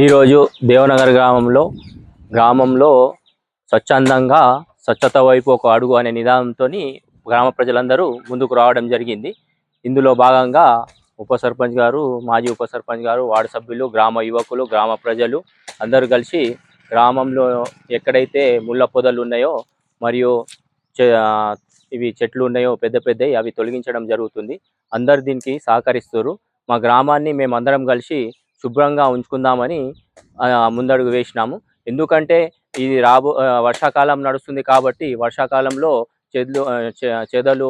ఈరోజు దేవనగర్ గ్రామంలో స్వచ్ఛందంగా స్వచ్ఛత వైపు ఒక అడుగు అనే నిదానంతో గ్రామ ప్రజలందరూ ముందుకు రావడం జరిగింది. ఇందులో భాగంగా ఉప సర్పంచ్ గారు, మాజీ ఉప సర్పంచ్ గారు, వార్డు సభ్యులు, గ్రామ యువకులు, గ్రామ ప్రజలు అందరూ కలిసి గ్రామంలో ఎక్కడైతే ముళ్ళ పొదలు ఉన్నాయో మరియు ఇవి చెట్లు ఉన్నాయో పెద్ద పెద్దవి అవి తొలగించడం జరుగుతుంది. అందరు దీనికి సహకరిస్తారు. మా గ్రామాన్ని మేమందరం కలిసి శుభ్రంగా ఉంచుకుందామని ముందడుగు వేసినాము. ఎందుకంటే ఇది వర్షాకాలం నడుస్తుంది కాబట్టి వర్షాకాలంలో చెదలు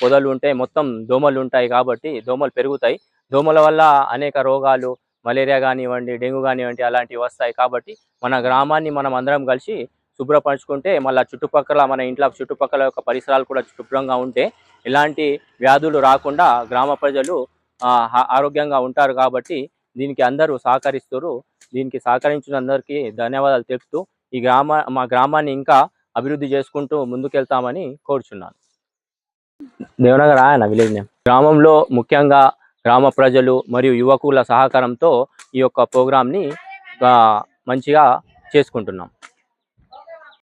పొదలు ఉంటే మొత్తం దోమలు ఉంటాయి కాబట్టి దోమలు పెరుగుతాయి. దోమల వల్ల అనేక రోగాలు, మలేరియా కానివ్వండి, డెంగ్యూ కానివ్వండి అలాంటివి వస్తాయి. కాబట్టి మన గ్రామాన్ని మనం అందరం కలిసి శుభ్రపరచుకుంటే మళ్ళీ చుట్టుపక్కల మన ఇంట్లో చుట్టుపక్కల యొక్క పరిసరాలు కూడా శుభ్రంగా ఉంటే ఎలాంటి వ్యాధులు రాకుండా గ్రామ ప్రజలు ఆరోగ్యంగా ఉంటారు. కాబట్టి దీనికి అందరూ సహకరిస్తారు. దీనికి సహకరించిన అందరికీ ధన్యవాదాలు తెలుపుతూ మా గ్రామాన్ని ఇంకా అభివృద్ధి చేసుకుంటూ ముందుకెళ్తామని కోరుచున్నాను. దేవనగర్ ఆయన విలేజ్ నేమ్. గ్రామంలో ముఖ్యంగా గ్రామ ప్రజలు మరియు యువకుల సహకారంతో ఈ యొక్క ప్రోగ్రాంని మంచిగా చేసుకుంటున్నాం.